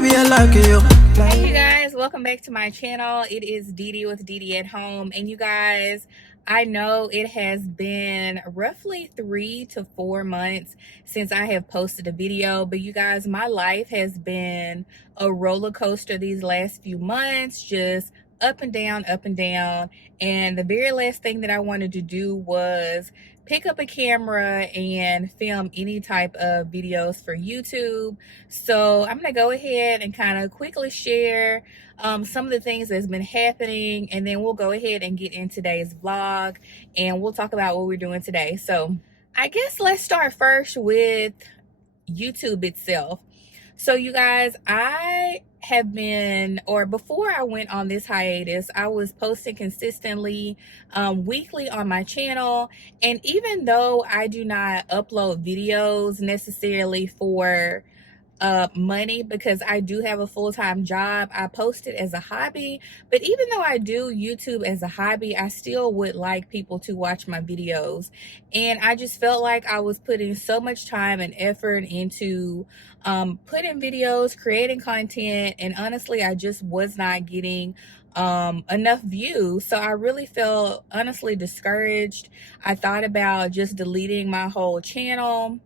baby, I like you. Hey you guys, welcome back to my channel. It is DeDe with DeDe at Home. And you guys, I know it has been roughly 3 to 4 months since I have posted a video, but you guys, my life has been a roller coaster these last few months, just up and down, up and down. And the very last thing that I wanted to do was pick up a camera and film any type of videos for YouTube. So I'm gonna go ahead and kind of quickly share some of the things that's been happening, and then we'll go ahead and get in today's vlog and we'll talk about what we're doing today. So I guess let's start first with YouTube itself. So you guys, I have been, or before I went on this hiatus, I was posting consistently weekly on my channel. And even though I do not upload videos necessarily for money, because I do have a full-time job, I post it as a hobby. But even though I do YouTube as a hobby, I still would like people to watch my videos. And I just felt like I was putting so much time and effort into putting videos, creating content, and honestly I just was not getting enough views. So I really felt honestly discouraged. I thought about just deleting my whole channel,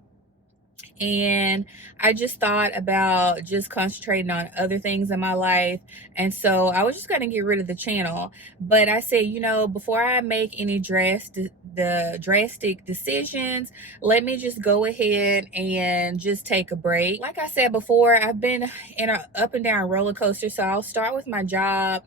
and I just thought about just concentrating on other things in my life. And so I was just going to get rid of the channel. But I said, you know, before I make any drastic decisions, let me just go ahead and just take a break. Like I said before, I've been in an up and down roller coaster. So I'll start with my job.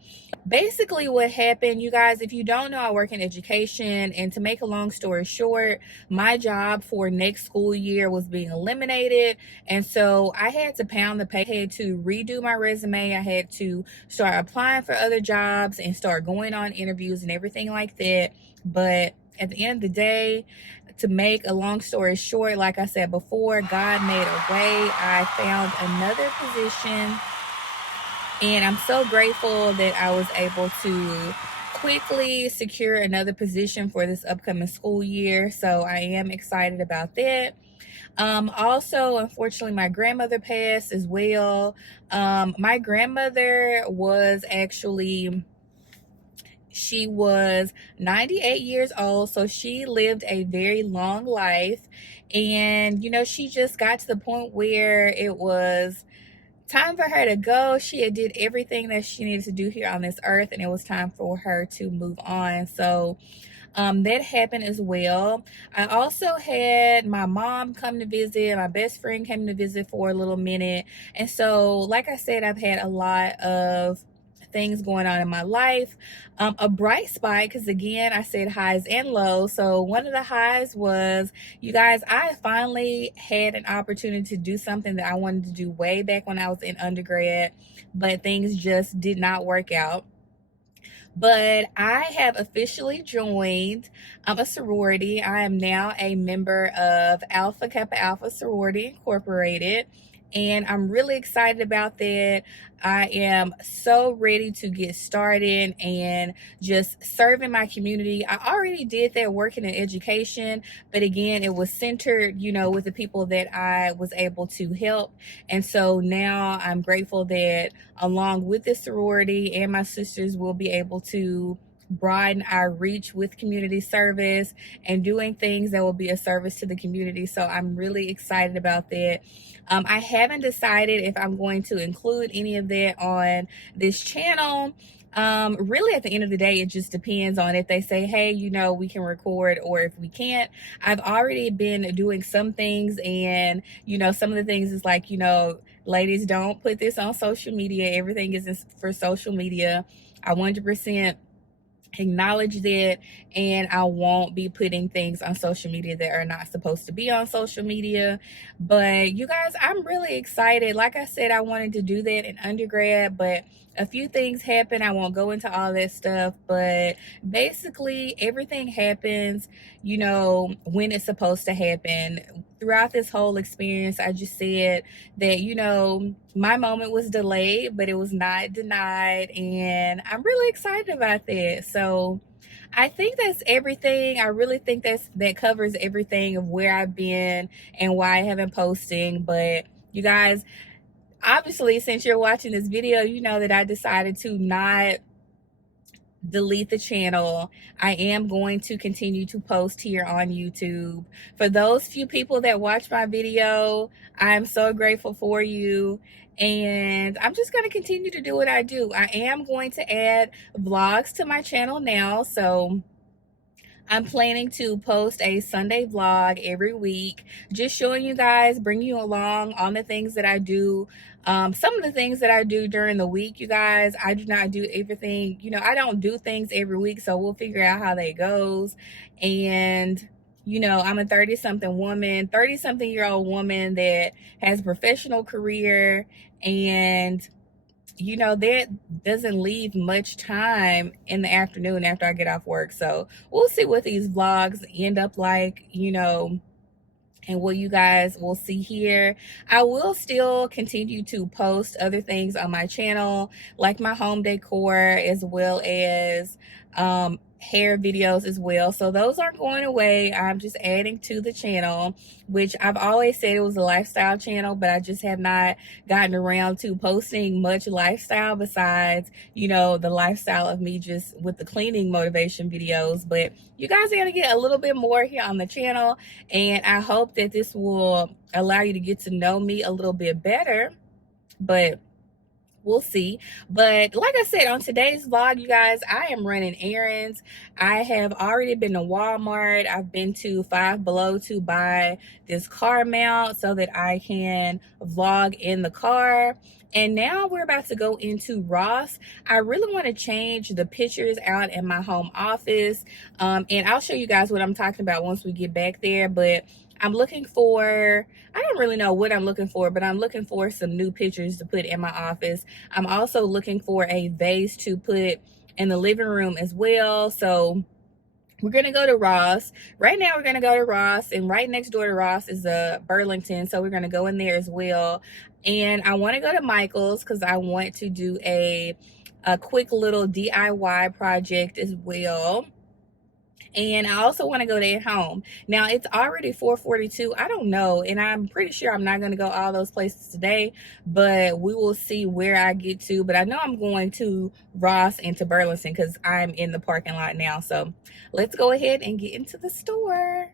Basically what happened, you guys, if you don't know, I work in education, and to make a long story short, my job for next school year was being eliminated. And so I had to pound the pay. I had to redo my resume. I had to start applying for other jobs and start going on interviews and everything like that. But at the end of the day, to make a long story short, like I said before, God made a way. I found another position, and I'm so grateful that I was able to quickly secure another position for this upcoming school year. So I am excited about that. Also, unfortunately, my grandmother passed as well. My grandmother was actually, she was 98 years old, so she lived a very long life. And, you know, she just got to the point where it was time for her to go. She had did everything that she needed to do here on this earth, and it was time for her to move on. So that happened as well. I also had my mom come to visit. My best friend came to visit for a little minute. And so, like I said, I've had a lot of things going on in my life. A bright spot, because again, I said highs and lows. So one of the highs was, you guys, I finally had an opportunity to do something that I wanted to do way back when I was in undergrad, but things just did not work out. But I have officially joined a sorority. I am now a member of Alpha Kappa Alpha Sorority Incorporated, and I'm really excited about that. I am so ready to get started and just serving my community. I already did that working in education, but again, it was centered, you know, with the people that I was able to help. And so now I'm grateful that along with the sorority and my sisters, will be able to broaden our reach with community service and doing things that will be a service to the community. So I'm really excited about that. I haven't decided if I'm going to include any of that on this channel. Really at the end of the day, it just depends on if they say, hey, you know, we can record, or if we can't. I've already been doing some things, and you know, some of the things is like, you know, ladies, don't put this on social media. Everything is for social media. I 100% acknowledge that, and I won't be putting things on social media that are not supposed to be on social media. But you guys, I'm really excited. Like I said, I wanted to do that in undergrad, but a few things happened. I won't go into all that stuff, but basically everything happens, you know, when it's supposed to happen. Throughout this whole experience, I just said that, you know, my moment was delayed, but it was not denied, and I'm really excited about that. So I think that's everything. I really think that covers everything of where I've been and why I haven't posting. But you guys, obviously, since you're watching this video, you know that I decided to not delete the channel. I am going to continue to post here on YouTube. For those few people that watch my video, I'm so grateful for you. And I'm just going to continue to do what I do. I am going to add vlogs to my channel now. So I'm planning to post a Sunday vlog every week, just showing you guys, bringing you along on the things that I do. Some of the things that I do during the week, you guys, I do not do everything. You know, I don't do things every week, so we'll figure out how that goes. And, you know, I'm a 30-something woman, 30-something-year-old woman that has a professional career, and you know, that doesn't leave much time in the afternoon after I get off work. So we'll see what these vlogs end up like, you know, and what you guys will see here. I will still continue to post other things on my channel, like my home decor, as well as hair videos as well. So those aren't going away. I'm just adding to the channel, which I've always said it was a lifestyle channel, but I just have not gotten around to posting much lifestyle besides, you know, the lifestyle of me just with the cleaning motivation videos. But you guys are going to get a little bit more here on the channel, and I hope that this will allow you to get to know me a little bit better. But we'll see. But like I said, on today's vlog, you guys, I am running errands. I have already been to Walmart. I've been to Five Below to buy this car mount so that I can vlog in the car. And now we're about to go into Ross. I really want to change the pictures out in my home office. And I'll show you guys what I'm talking about once we get back there. But I'm looking for, I don't really know what I'm looking for, but I'm looking for some new pictures to put in my office. I'm also looking for a vase to put in the living room as well. So we're going to go to Ross. Right now we're going to go to Ross, and right next door to Ross is a Burlington. So we're going to go in there as well. And I want to go to Michael's because I want to do a quick little DIY project as well. And I also want to go to At Home. Now, it's already 4:42. I don't know, and I'm pretty sure I'm not going to go all those places today, but we will see where I get to. But I know I'm going to Ross and to Burlington because I'm in the parking lot now. So let's go ahead and get into the store.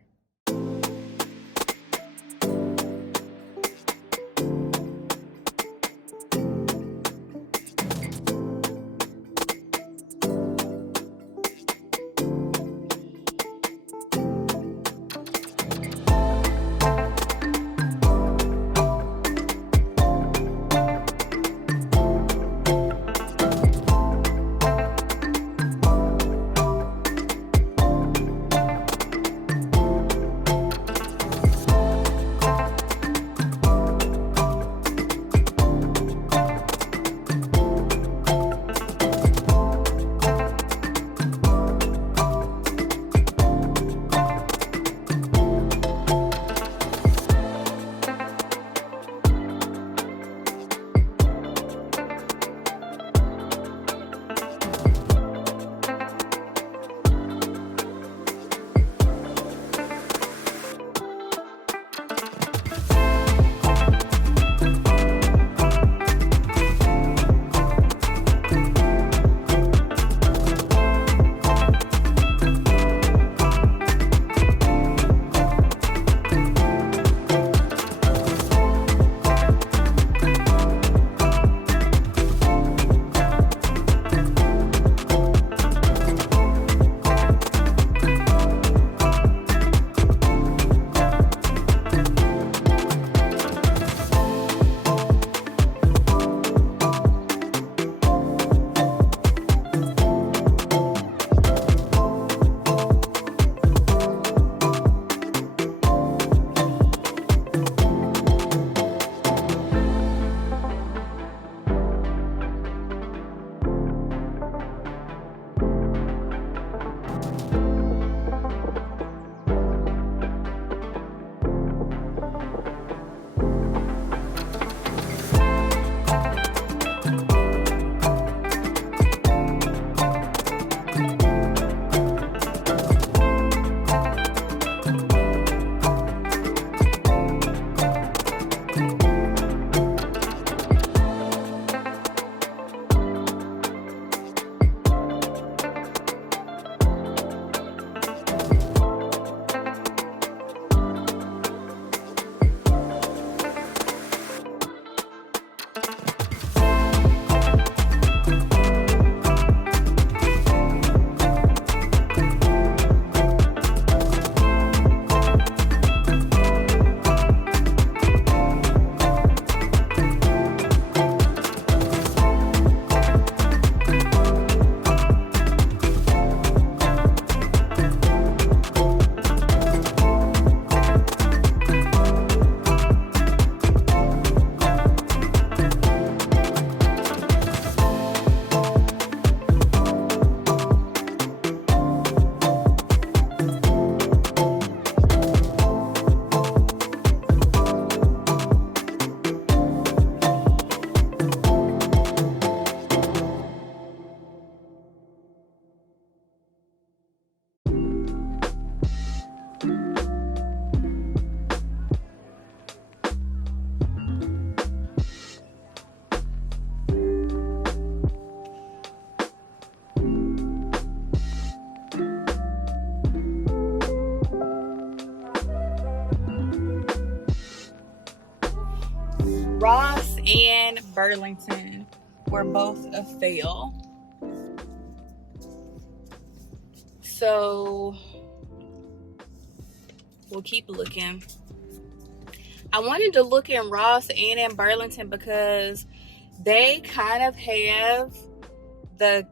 Ross and Burlington were both a fail. So we'll keep looking. I wanted to look in Ross and in Burlington because they kind of have the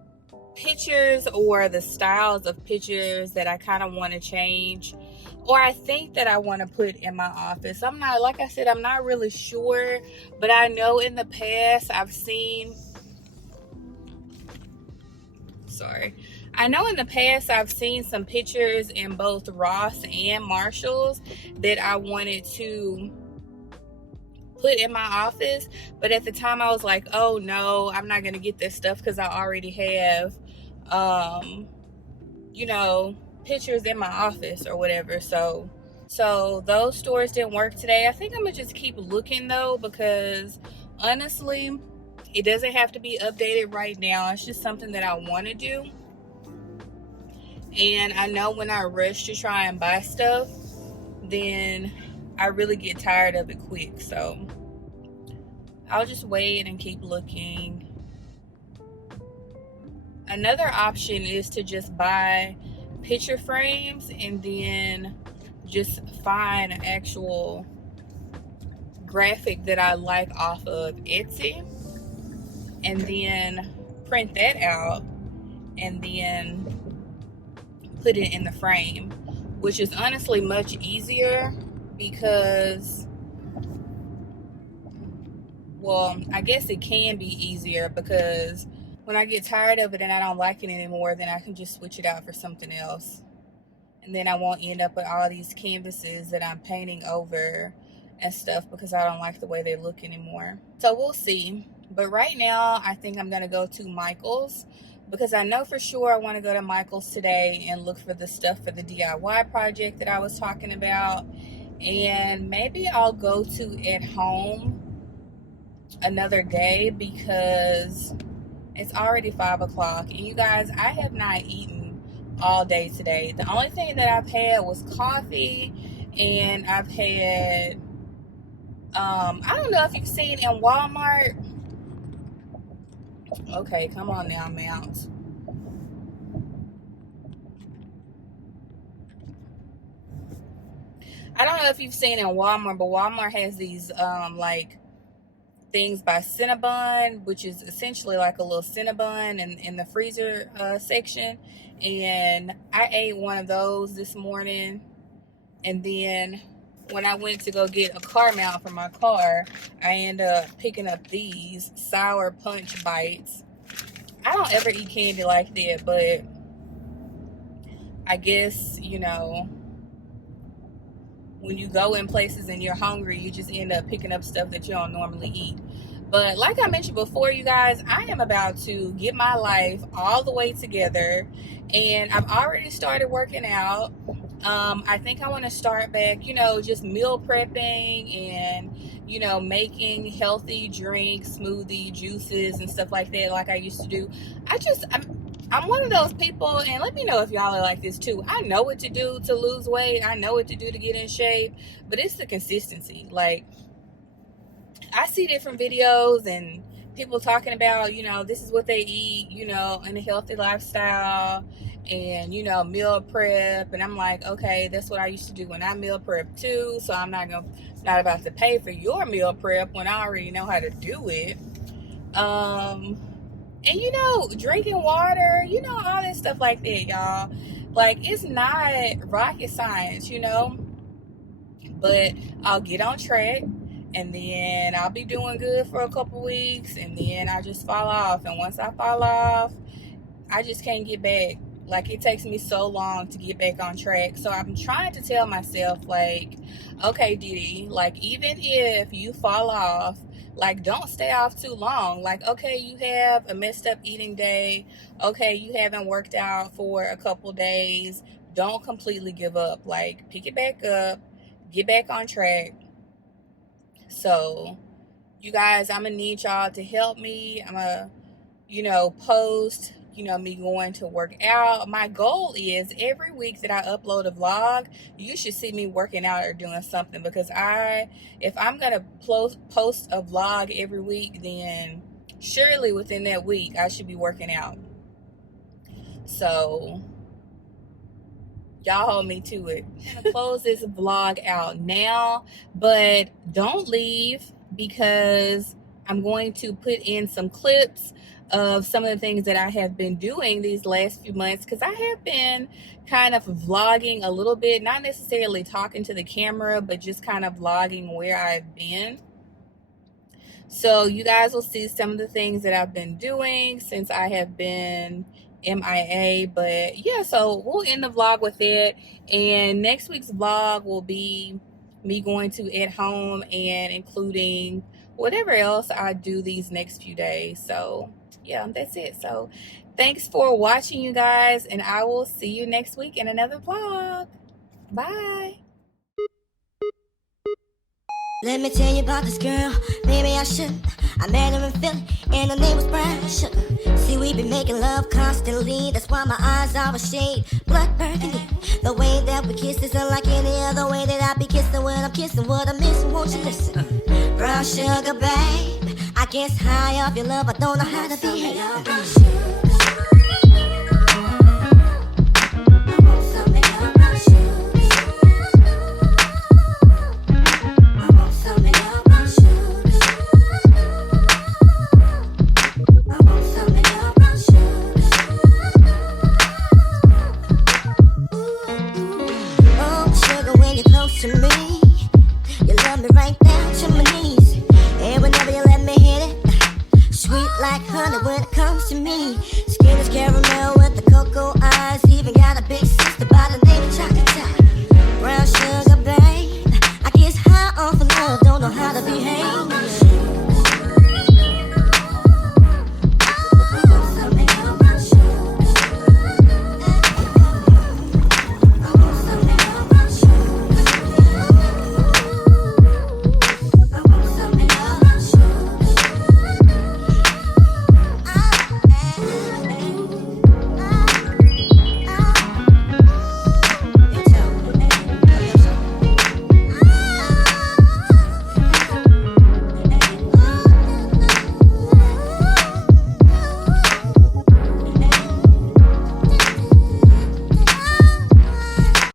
pictures or the styles of pictures that I kind of want to change, or I think that I want to put in my office. I'm not, like I said, I'm not really sure, but I know in the past I've seen, I know in the past I've seen some pictures in both Ross and Marshalls that I wanted to put in my office, but at the time I was like, oh no, I'm not gonna get this stuff because I already have you know, pictures in my office or whatever. So those stores didn't work today. I think I'm gonna just keep looking though, because honestly it doesn't have to be updated right now. It's just something that I want to do, and I know when I rush to try and buy stuff, then I really get tired of it quick. So I'll just wait and keep looking. Another option is to just buy picture frames and then just find an actual graphic that I like off of Etsy and then print that out and then put it in the frame, which is honestly much easier because, well, I guess it can be easier because when I get tired of it and I don't like it anymore, then I can just switch it out for something else. And then I won't end up with all these canvases that I'm painting over and stuff because I don't like the way they look anymore. So we'll see. But right now, I think I'm going to go to Michael's because I know for sure I want to go to Michael's today and look for the stuff for the DIY project that I was talking about. And maybe I'll go to At Home another day because it's already 5 o'clock. And you guys, I have not eaten all day today. The only thing that I've had was coffee, and I've had, I don't know if you've seen in Walmart. Okay, come on now, Mount. I don't know if you've seen in Walmart, but Walmart has these, like, things by Cinnabon, which is essentially like a little Cinnabon in the freezer section. And I ate one of those this morning, and then when I went to go get a car mount for my car, I ended up picking up these Sour Punch Bites. I don't ever eat candy like that, but I guess, you know, when you go in places and you're hungry, you just end up picking up stuff that you don't normally eat. But like I mentioned before, you guys, I am about to get my life all the way together, and I've already started working out. I think I want to start back, you know, just meal prepping and, you know, making healthy drinks, smoothie, juices, and stuff like that, like I used to do. I'm one of those people, and let me know if y'all are like this too. I know what to do to lose weight. I know what to do to get in shape, but it's the consistency. Like, I see different videos and people talking about, you know, this is what they eat, you know, in a healthy lifestyle and, you know, meal prep. And I'm like, okay, that's what I used to do when I meal prep too. So I'm not about to pay for your meal prep when I already know how to do it. And, you know, drinking water, you know, all that stuff like that, y'all. Like, it's not rocket science, you know, but I'll get on track, and then I'll be doing good for a couple weeks, and then I just fall off. And once I fall off, I just can't get back. Like, it takes me so long to get back on track. So I'm trying to tell myself, like, okay, DeDe, like, even if you fall off, like, don't stay off too long. Like, okay, you have a messed up eating day. Okay, you haven't worked out for a couple days. Don't completely give up. Like, pick it back up, get back on track. So, you guys, I'm going to need y'all to help me. I'm going to, you know, post, me going to work out. My goal is every week that I upload a vlog, you should see me working out or doing something, because if I'm gonna post a vlog every week, then surely within that week I should be working out. So y'all hold me to it. I'm gonna close this vlog out now, but don't leave, because I'm going to put in some clips of some of the things that I have been doing these last few months, because I have been kind of vlogging a little bit, not necessarily talking to the camera, but just kind of vlogging where I've been. So you guys will see some of the things that I've been doing since I have been MIA. But yeah, so we'll end the vlog with it, and next week's vlog will be me going to at home and including whatever else I do these next few days. So yeah, that's it. So thanks for watching, you guys, and I will see you next week in another vlog. Bye. Let me tell you about this girl, maybe I shouldn't. I met her in Philly, and her name was Brown Sugar. See, we been making love constantly, that's why my eyes are a shade blood burgundy. The way that we kiss is unlike any other way that I be kissing when I'm kissing what I'm missing, won't you listen? Brown sugar, babe, I guess high off your love, I don't know how to behave. Brown sugar. To me, you love me right down to my knees, and whenever you let me hit it, sweet like honey when it comes to me. Skin is caramel with the cocoa eyes, even got a big sister by the name of Chocolate. Brown sugar, babe, I guess high off of love, don't know how to behave.